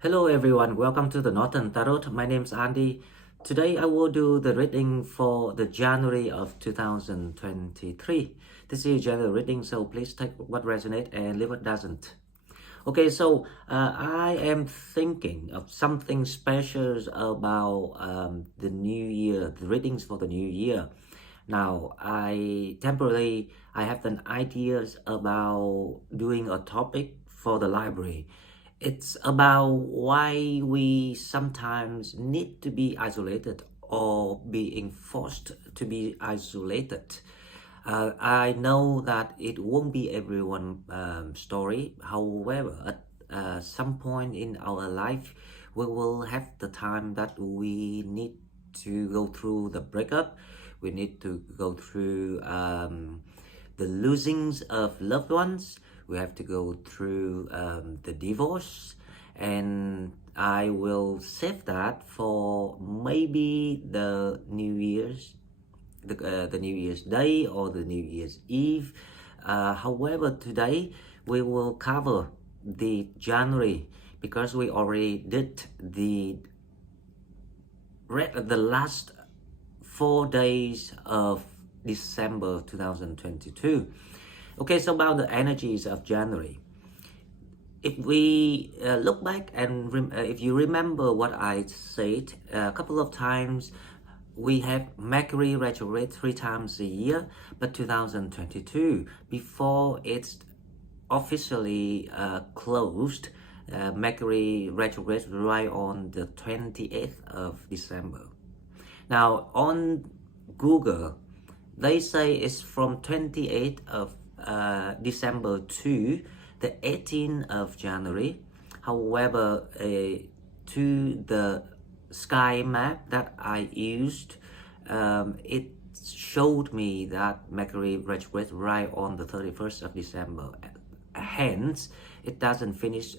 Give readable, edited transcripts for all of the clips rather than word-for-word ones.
Hello everyone, welcome to the Northern Tarot. My name is Andy. Today I will do the reading for the January of 2023. This is a general reading, so please take what resonates and leave what doesn't. Okay, so I am thinking of something special about the new year, the readings for the new year. Now, I have an ideas about doing a topic for the library. It's about why we sometimes need to be isolated or being forced to be isolated. I know that it won't be everyone's story. However, at some point in our life, we will have the time that we need to go through the breakup. We need to go through the losings of loved ones. We have to go through the divorce, and I will save that for maybe the New Year's, the New Year's Day or the New Year's Eve. However, today we will cover the January because we already did the last 4 days of December 2022. Okay, so about the energies of January. If we look back and if you remember what I said a couple of times, we have Mercury retrograde 3 times a year, but 2022, before it's officially closed, Mercury retrograde right on the 28th of December. Now on Google, they say it's from 28th of December to the 18th of January. However, to the sky map that I used, it showed me that Mercury retrograde right on the 31st of December. Hence, it doesn't finish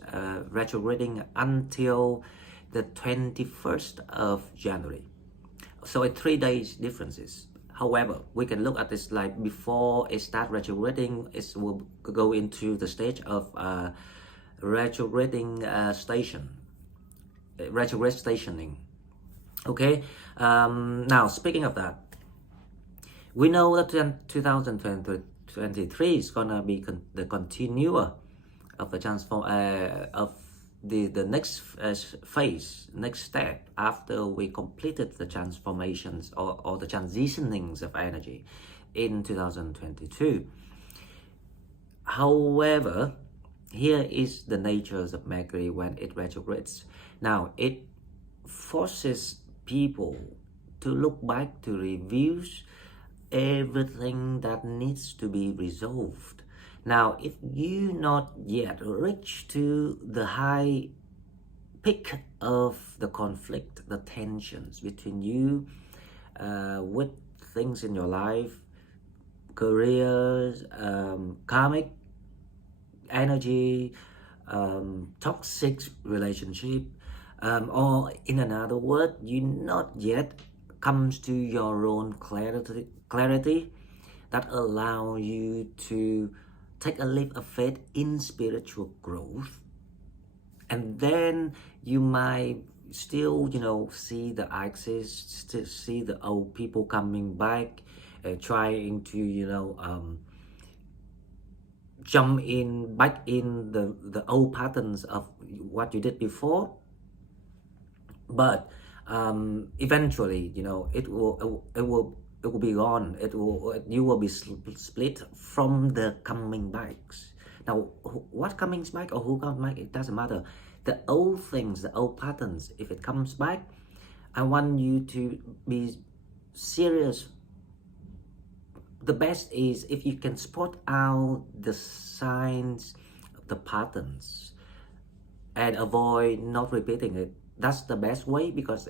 retrograding until the 21st of January. So it's 3 days differences. However, we can look at this like before it starts retrograding, it will go into the stage of retrograding retrograde stationing. Okay, now speaking of that, we know that 2023 is gonna be the continuer of the transform of the next phase, next step after we completed the transformations or the transitionings of energy in 2022. However, here is the nature of Mercury when it retrogrades. Now, it forces people to look back, to review everything that needs to be resolved. Now, if you not yet reach to the high peak of the conflict, the tensions between you with things in your life, careers, karmic energy, toxic relationship, or in another word, you not yet comes to your own clarity that allow you to take a leap of faith in spiritual growth. And then you might still, see the axis, still see the old people coming back, trying to, jump in back in the old patterns of what you did before. But eventually, it will be gone. You will be split from the coming backs. Now, what comes back or who comes back, it doesn't matter. The old things, the old patterns, if it comes back, I want you to be serious. The best is if you can spot out the signs, the patterns, and avoid not repeating it. That's the best way because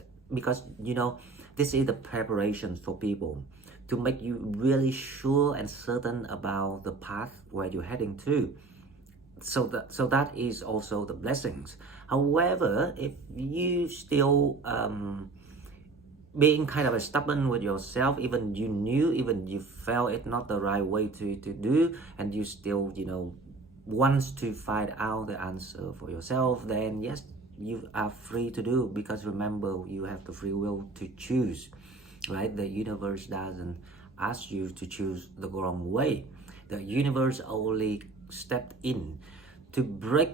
this is the preparation for people to make you really sure and certain about the path where you're heading to. So that is also the blessings. However, if you still being kind of stubborn with yourself, even you felt it not the right way to do, and you still wants to find out the answer for yourself, then yes, you are free to do, because remember, you have the free will to choose, right? The universe doesn't ask you to choose the wrong way. The universe only stepped in to break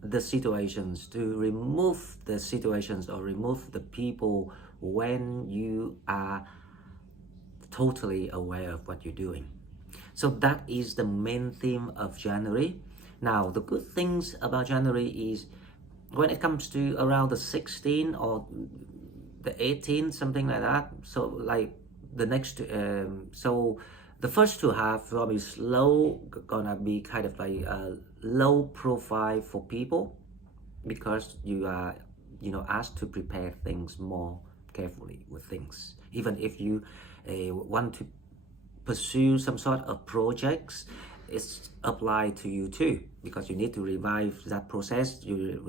the situations, to remove the situations or remove the people when you are totally aware of what you're doing. So that is the main theme of January. Now, the good things about January is when it comes to around the 16th or the 18th, something like that. So like the next, so the first two half will be slow, gonna be kind of like a low profile for people, because you are, asked to prepare things more carefully with things. Even if you want to pursue some sort of projects, it's applied to you too, because you need to revive that process. You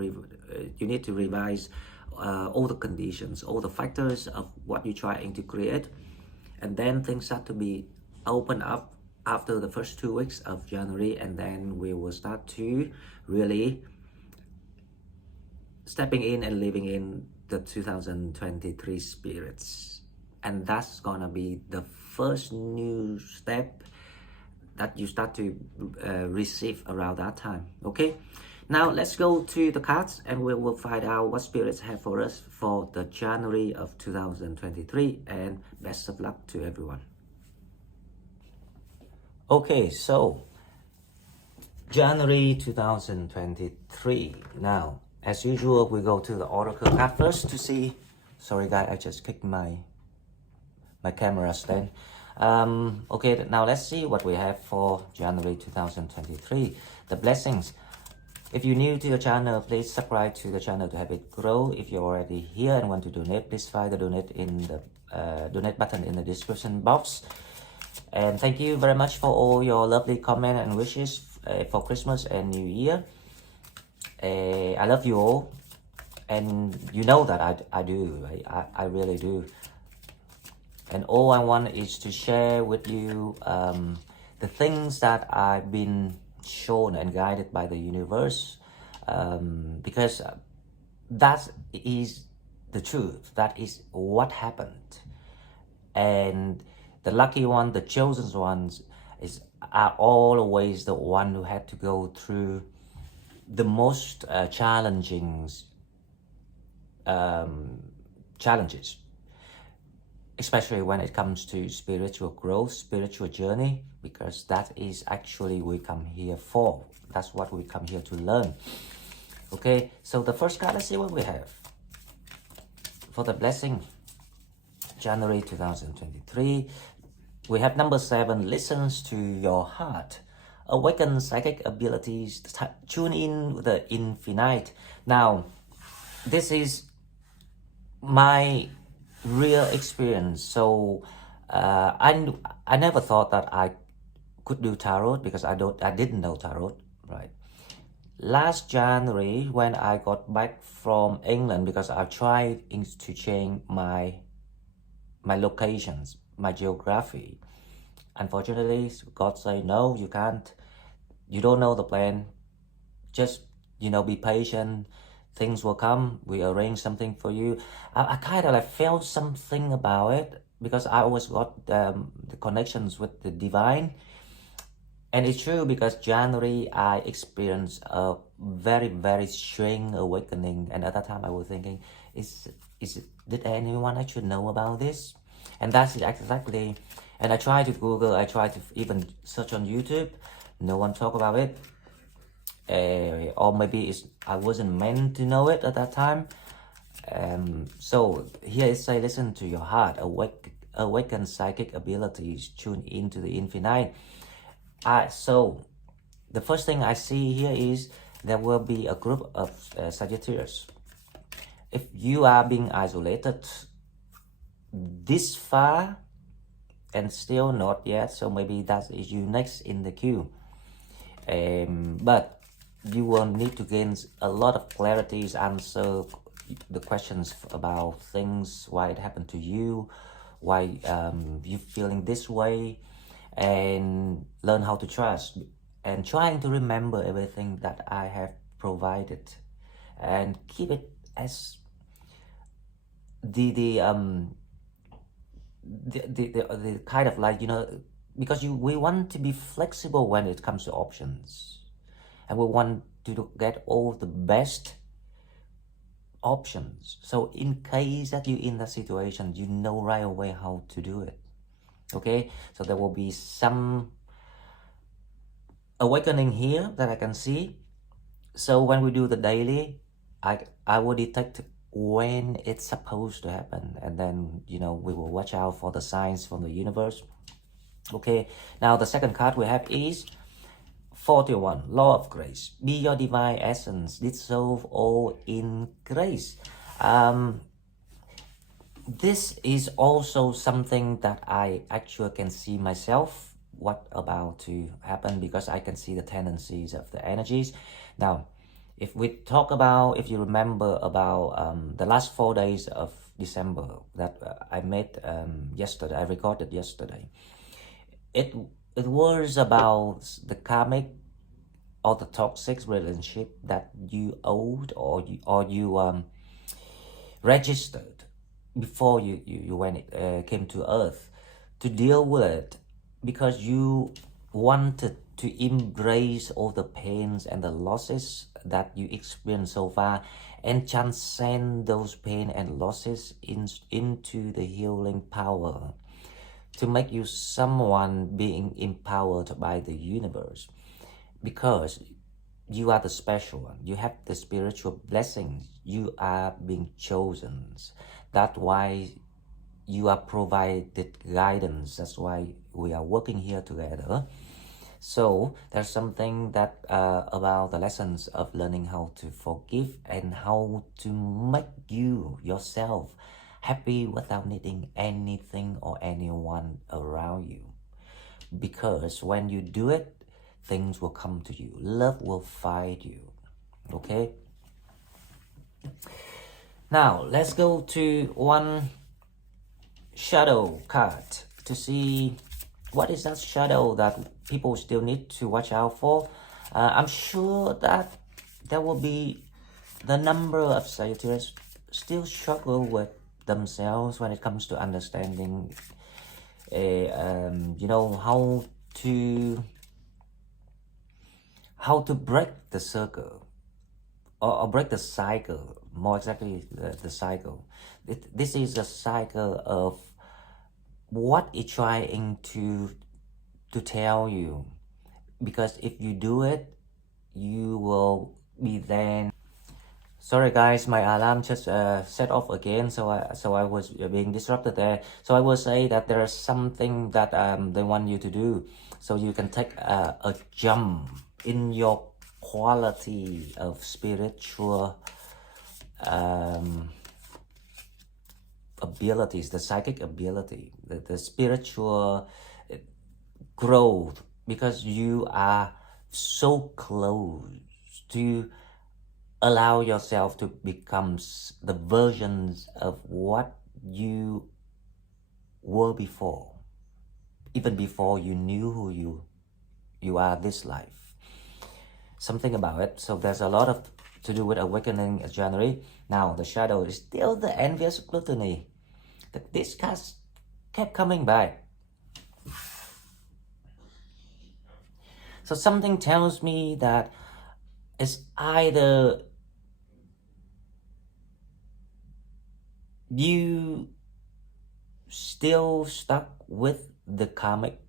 need to revise all the conditions, all the factors of what you're trying to create, and then things start to be open up after the first 2 weeks of January, and then we will start to really stepping in and living in the 2023 spirits. And that's gonna be the first new step that you start to receive around that time. Okay, now let's go to the cards and we will find out what spirits have for us for the January of 2023, and best of luck to everyone. Okay, so January 2023. Now, as usual, we go to the oracle card first to see. Sorry guys, I just kicked my camera stand. Okay, now let's see what we have for January 2023. The blessings. If you're new to the channel, please subscribe to the channel to help it grow. If you're already here and want to donate, please find the donate in the donate button in the description box. And thank you very much for all your lovely comments and wishes for Christmas and New Year. I love you all, and you know that I do, right? I really do. And all I want is to share with you the things that I've been shown and guided by the universe, because that is the truth. That is what happened. And the lucky one, the chosen ones, are always the one who had to go through the most challenging challenges, especially when it comes to spiritual growth, spiritual journey, because that is actually we come here for. That's what we come here to learn. Okay, so the first card, let's see what we have for the blessing January 2023. We have number 7, listens to your heart. Awaken psychic abilities, tune in with the infinite. Now, this is my real experience. So I never thought that I could do tarot, because I didn't know tarot, right? Last January, when I got back from England, because I tried to change my locations, my geography. Unfortunately, God said, no, you can't. You don't know the plan. Just, be patient. Things will come. We arrange something for you. I kind of like felt something about it, because I always got the connections with the divine. And it's true, because January I experienced a very, very strange awakening. And at that time I was thinking, did anyone actually know about this? And that's exactly, and I tried to Google, I tried to even search on YouTube. No one talk about it. Or maybe I wasn't meant to know it at that time. So here it says, listen to your heart, awaken psychic abilities, tune into the infinite. So the first thing I see here is there will be a group of Sagittarius. If you are being isolated this far and still not yet, so maybe that is you next in the queue. But you will need to gain a lot of clarities, answer the questions about things, why it happened to you, why you feeling this way, and learn how to trust, and trying to remember everything that I have provided, and keep it as the kind of like, you know, because we want to be flexible when it comes to options, and we want to get all the best options. So in case that you're in that situation, you know right away how to do it. Okay, so there will be some awakening here that I can see. So when we do the daily, I will detect when it's supposed to happen, and then, you know, we will watch out for the signs from the universe. Okay, now the second card we have is 41, Law of Grace. Be your divine essence, dissolve all in grace. This is also something that I actually can see myself what about to happen, because I can see the tendencies of the energies. Now, if we talk about, if you remember about the last 4 days of December that I made yesterday, I recorded yesterday, it was about the karmic or the toxic relationship that you owed, or you registered before you when it came to earth, to deal with it, because you wanted to embrace all the pains and the losses that you experienced so far, and transcend those pain and losses into the healing power, to make you someone being empowered by the universe, because you are the special one. You have the spiritual blessings. You are being chosen. That's why you are provided guidance. That's why we are working here together. So there's something that about the lessons of learning how to forgive and how to make you yourself happy without needing anything or anyone around you. Because when you do it, things will come to you. Love will find you. Okay? Now, let's go to one shadow card to see what is that shadow that people still need to watch out for. I'm sure that there will be the number of Sagittarius still struggle with themselves when it comes to understanding, you know, how to break the circle, or break the cycle, more exactly the cycle. This is a cycle of what it's trying to tell you, because if you do it, you will be then. Sorry guys, my alarm just set off again, so I was being disrupted there. So I will say that there is something that they want you to do, so you can take a jump in your quality of spiritual abilities, the psychic ability, the spiritual growth, because you are so close to allow yourself to become the versions of what you were before, even before you knew who you are this life. Something about it. So there's a lot of to do with awakening in January. Now the shadow is still the envious gluttony. This card kept coming back. So something tells me that it's either you still stuck with the karmic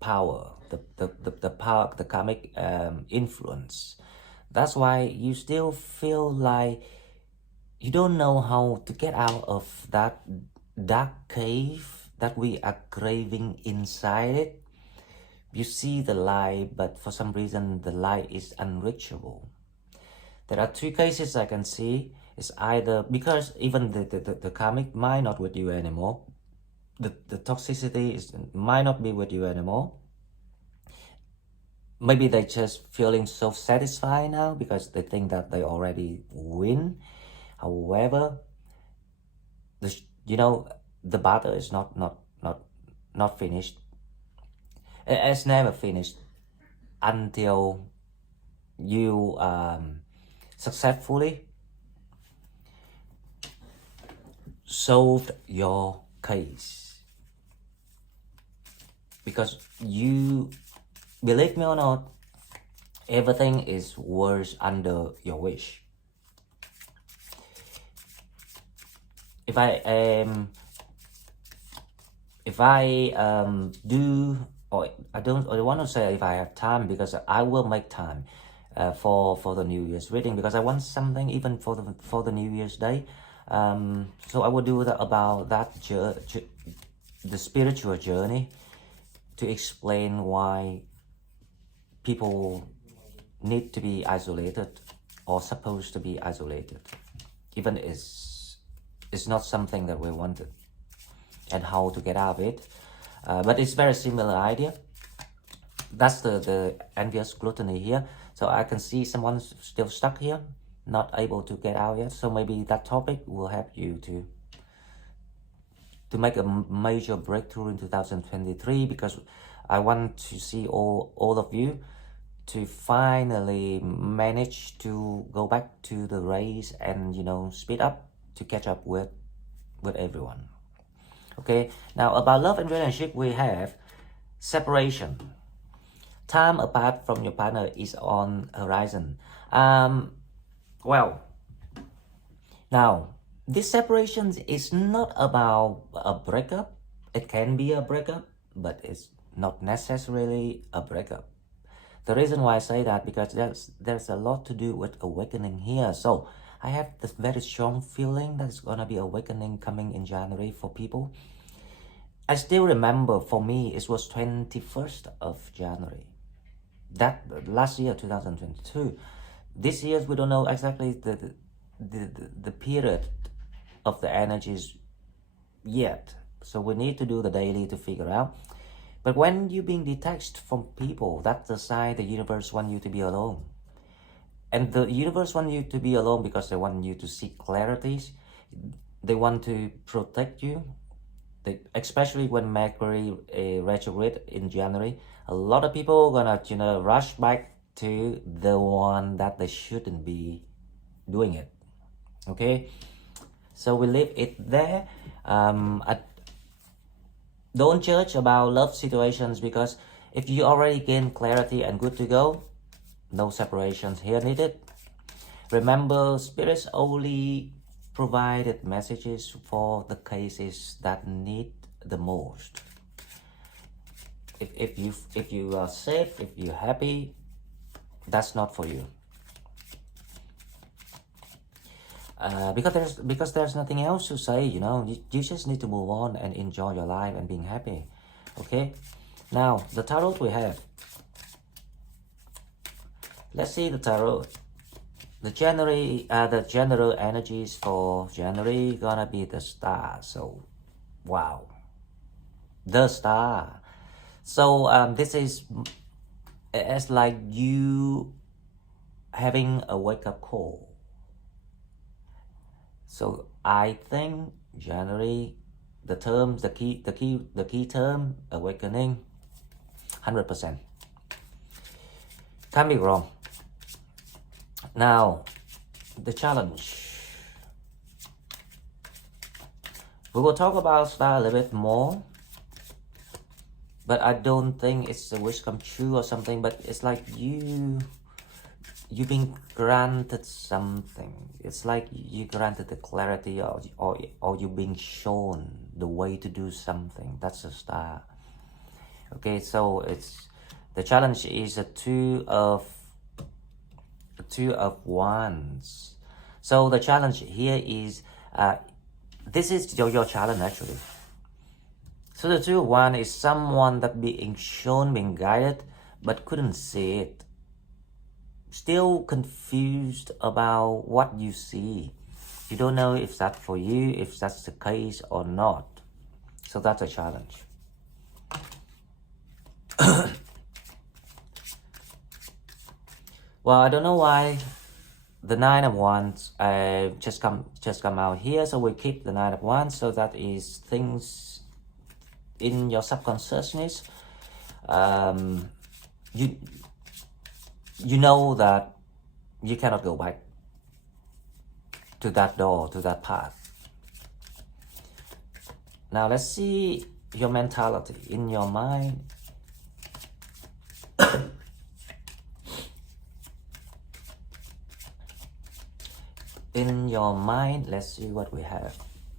power, the power, the karmic influence. That's why you still feel like you don't know how to get out of that dark cave that we are craving inside it. You see the light, but for some reason the light is unreachable. There are three cases I can see. It's either because even the karmic might not with you anymore. The toxicity might not be with you anymore. Maybe they just feeling so satisfied now because they think that they already win. However, the battle is not finished. It's never finished until you successfully solved your case. Because you, believe me or not, everything is worse under your wish. If I do, or I don't want to say if I have time, because I will make time for the New Year's reading, because I want something even for the New Year's Day. So I will do that about that the spiritual journey, to explain why people need to be isolated or supposed to be isolated, even it's not something that we wanted, and how to get out of it. But it's very similar idea. That's the envious gluttony here. So I can see someone still stuck here, not able to get out yet. So maybe that topic will help you to make a major breakthrough in 2023, because I want to see all of you to finally manage to go back to the race and, speed up to catch up with everyone. Okay, now about love and relationship, we have separation. Time apart from your partner is on horizon. Well, now this separation is not about a breakup. It can be a breakup, but it's not necessarily a breakup. The reason why I say that, because there's a lot to do with awakening here. So I have this very strong feeling that it's gonna be awakening coming in January for people. I still remember, for me, it was 21st of January. That last year, 2022. This year, we don't know exactly the period of the energies yet. So we need to do the daily to figure out. But when you're being detached from people, that's the sign the universe wants you to be alone. And the universe wants you to be alone because they want you to seek clarities. They want to protect you. Especially when Mercury retrograde in January, a lot of people are gonna rush back to the one that they shouldn't be doing it. Okay, so we leave it there. Don't judge about love situations, because if you already gain clarity and good to go, no separations here needed. Remember, spirits only provided messages for the cases that need the most. If you are safe, if you're happy, that's not for you. Because there's nothing else to say. You just need to move on and enjoy your life and being happy. Okay, now the tarot we have. Let's see the tarot. The general energies for January gonna be the Star. So, wow, the Star. So this is, it's like you having a wake-up call. So I think January, the key term, awakening, 100%. Can't be wrong. Now, the challenge. We will talk about Star a little bit more, but I don't think it's a wish come true or something, but it's like you've been granted something. It's like you granted the clarity, or you've been shown the way to do something. That's a Star. Okay, so it's, the challenge is a Two of Wands. So the challenge here is, this is your challenge actually. So the Two of Wands is someone that being shown, being guided, but couldn't see it. Still confused about what you see. You don't know if that's for you, if that's the case or not. So that's a challenge. Well, I don't know why the Nine of Wands just come out here, so we keep the Nine of Wands. So that is things in your subconsciousness. You know that you cannot go back to that door, to that path. Now let's see your mentality in your mind. In your mind, let's see what we have.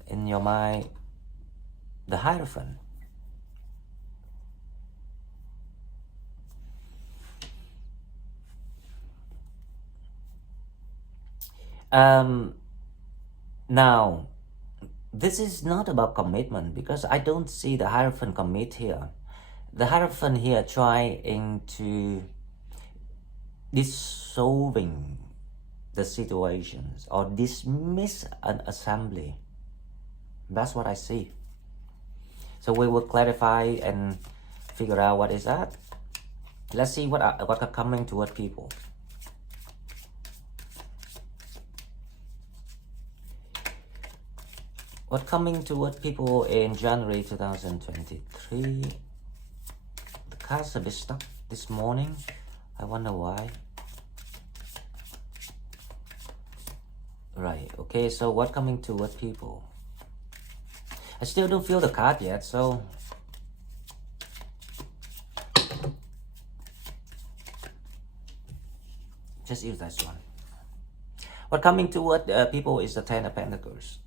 In your mind, the Hierophant. Now, this is not about commitment because I don't see the Hierophant commit here. The Hierophant here trying to dissolving the situations or dismiss an assembly. That's what I see. So we will clarify and figure out what is that. Let's see what are coming toward people. What coming toward people in January 2023? The cards a bit stuck this morning. I wonder why. Right, okay, so what coming toward people? I still don't feel the card yet, so just use this one. What coming toward people is the Ten of Pentacles.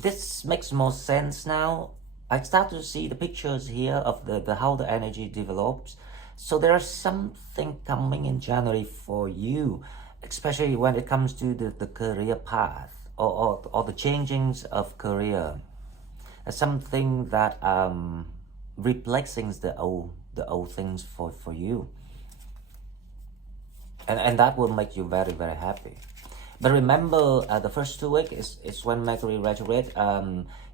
This makes more sense now. I start to see the pictures here of the how the energy develops. So there's something coming in January for you, especially when it comes to the career path or the changings of career. Something that replacing the old things for you. And that will make you very, very happy. But remember, the first 2 weeks is when Mercury retrograde.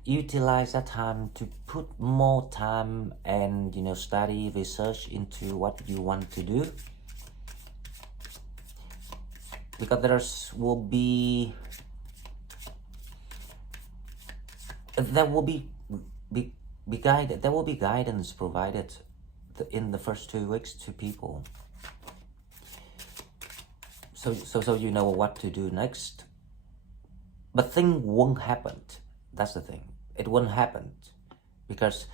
Utilize that time to put more time and study, research into what you want to do. Because there will be guided. There will be guidance provided in the first 2 weeks to people. So you know what to do next. But things won't happen. That's the thing. It won't happen because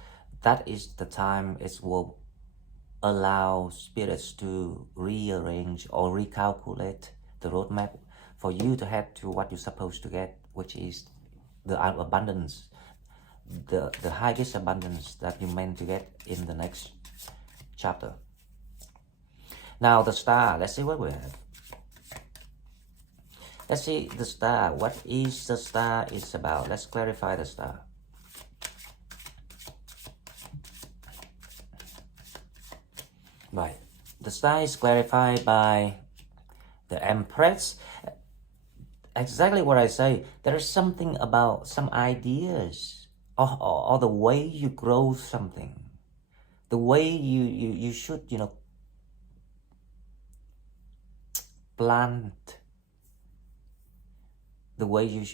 that is the time it will allow spirits to rearrange or recalculate the roadmap for you to head to what you're supposed to get, which is the abundance, the highest abundance that you're meant to get in the next chapter. Now the star, let's see what we have. Let's see the star. What is the star is about? Let's clarify the star. Right. The star is clarified by the Empress. Exactly what I say. There is something about some ideas or the way you grow something. The way you should, plant. The way you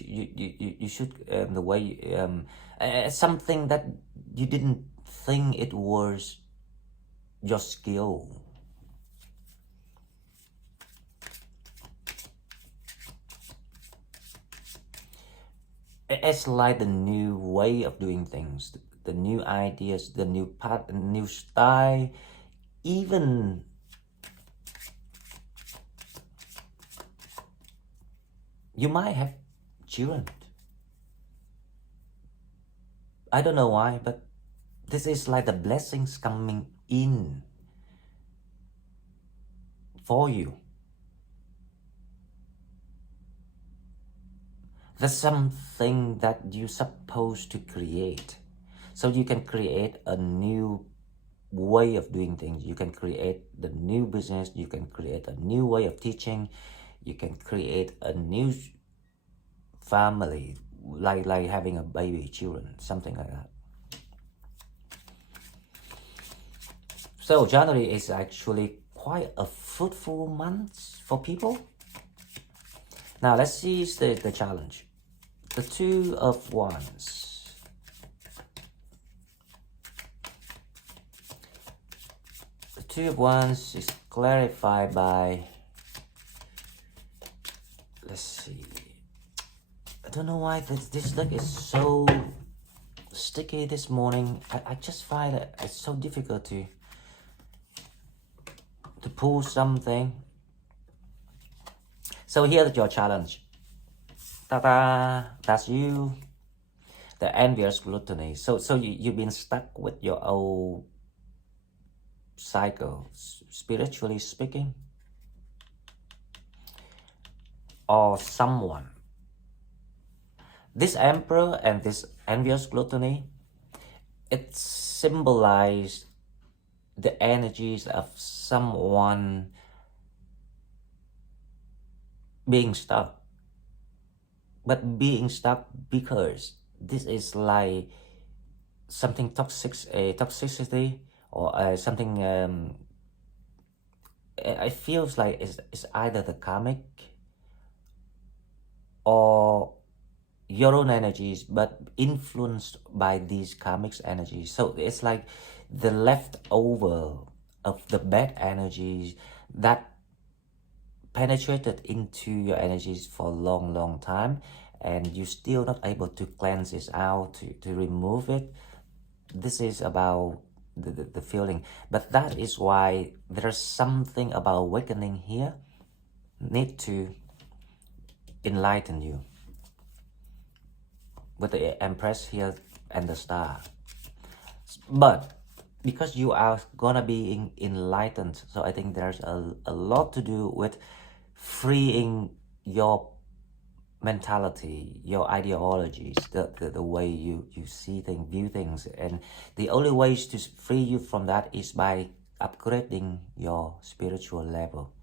should, the way, something that you didn't think it was your skill. It's like the new way of doing things, the new ideas, the new path, the new style, even you might have children. I don't know why, but this is like the blessings coming in for you. There's something that you're supposed to create. So you can create a new way of doing things. You can create the new business. You can create a new way of teaching. You can create a new family, like having a baby, children, something like that. So January is actually quite a fruitful month for people. Now let's see the challenge. The Two of Wands. The Two of Wands is clarified by, let's see. I don't know why this deck is so sticky this morning. I just find that it's so difficult to pull something. So here's your challenge. Ta-da! That's you. The envious gluttony. So you've been stuck with your old cycle, spiritually speaking, or someone. This emperor and this envious gluttony, it symbolizes the energies of someone being stuck. But being stuck because this is like something toxic, toxicity, or something. It feels like it's either the karmic or your own energies, but influenced by these karmic energies. So it's like the leftover of the bad energies that penetrated into your energies for a long time, and you're still not able to cleanse it out, to remove it. This is about the feeling. But that is why there's something about awakening here need to enlighten you with the Empress here and the Star. But because you are gonna be enlightened, so I think there's a lot to do with freeing your mentality, your ideologies, the way you see things, view things. And the only ways to free you from that is by upgrading your spiritual level.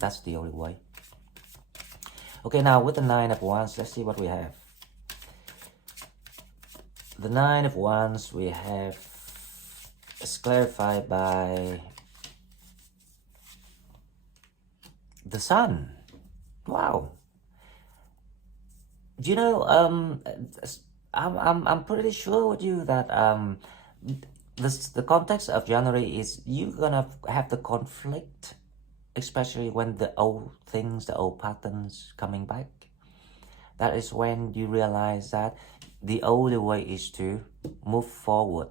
That's the only way. Okay, now with the Nine of Wands, let's see what we have. The Nine of Wands we have is clarified by the Sun. Wow. You know, I'm pretty sure with you that the context of January is you're gonna have the conflict, especially when the old things, the old patterns coming back. That is when you realize that the only way is to move forward,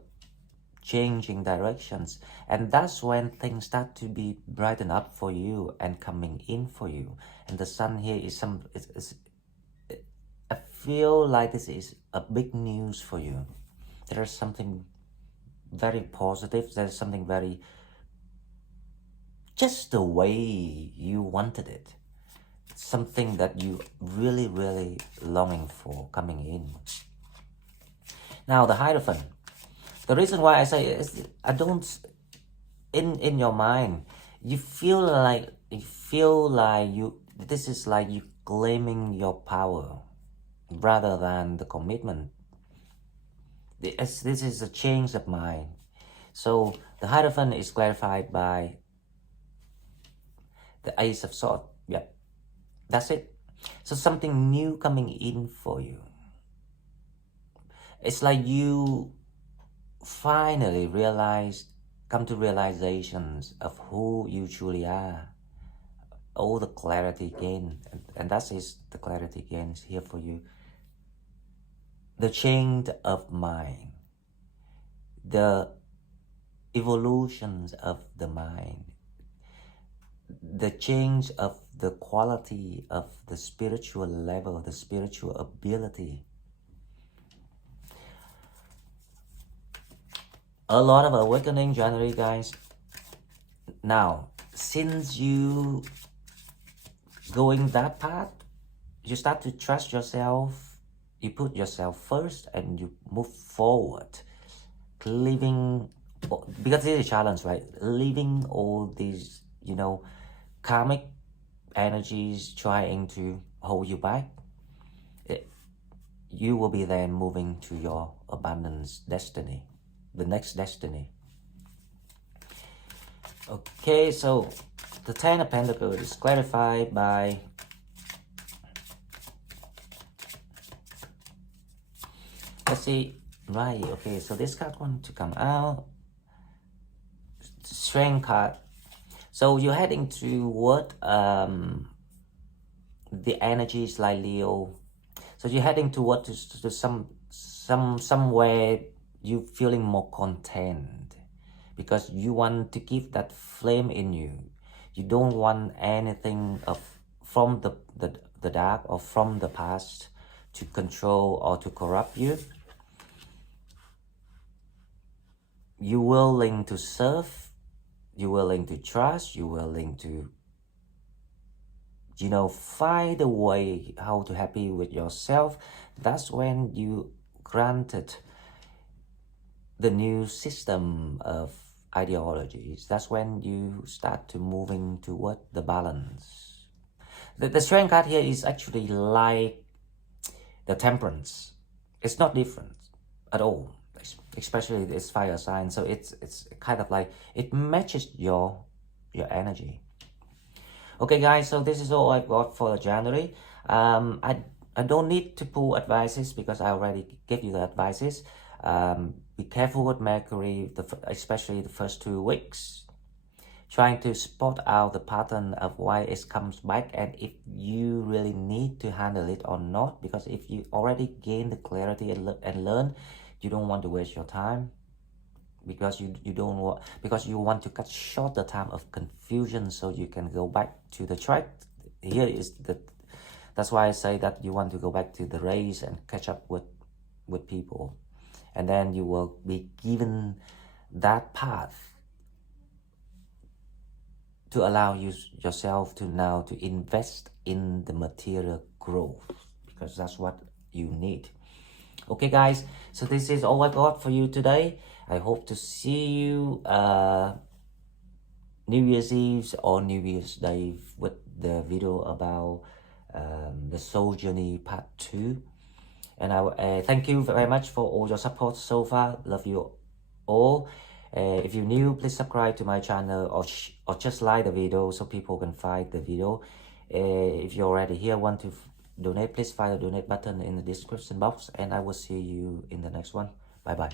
changing directions, and that's when things start to be brighten up for you and coming in for you. And the Sun here is I feel like this is a big news for you. There's something very positive. There's something very just the way you wanted it. Something that you really longing for coming in. Now the Hierophant. The reason why I say is I don't in your mind you feel like this is like you claiming your power rather than the commitment. This is a change of mind. So the Hierophant is clarified by the Ace of Swords. Yeah, that's it. So something new coming in for you. It's like you finally come to realizations of who you truly are. All the clarity gain, and that is the clarity gain is here for you. The change of mind, the evolutions of the mind, the change of the quality of the spiritual level, the spiritual ability. A lot of awakening January, guys. Now, since you going that path, you start to trust yourself, you put yourself first, and you move forward, living, because it's a challenge, right? Leaving all these, karmic energies trying to hold you back. You will be then moving to your abundance destiny, the next destiny. Okay, so the Ten of Pentacles is clarified by let's see, right, okay, so this card want to come out, Strength card. So you're heading toward the energies like Leo. So you're heading toward to somewhere you feeling more content because you want to keep that flame in you. You don't want anything from the dark or from the past to control or to corrupt you. You're willing to serve, you're willing to trust, you're willing to, find a way how to happy with yourself. That's when you granted the new system of ideologies. That's when you start to moving toward the balance. The strength card here is actually like the temperance. It's not different at all, especially this fire sign. So it's kind of like it matches your energy. Okay guys, so this is all I've got for January. I don't need to pull advices because I already gave you the advices. Be careful with Mercury, especially the first 2 weeks. Trying to spot out the pattern of why it comes back and if you really need to handle it or not. Because if you already gain the clarity and learn, you don't want to waste your time. Because you want to cut short the time of confusion so you can go back to the track. That's why I say that you want to go back to the race and catch up with people, and then you will be given that path to allow yourself to now to invest in the material growth, because that's what you need. Okay guys, so this is all I got for you today. I hope to see you New Year's Eve or New Year's Day with the video about the soul journey part 2. And I thank you very much for all your support so far. Love you all. If you're new, please subscribe to my channel or just like the video so people can find the video. If you're already here, want to donate, please find the donate button in the description box, and I will see you in the next one. Bye bye.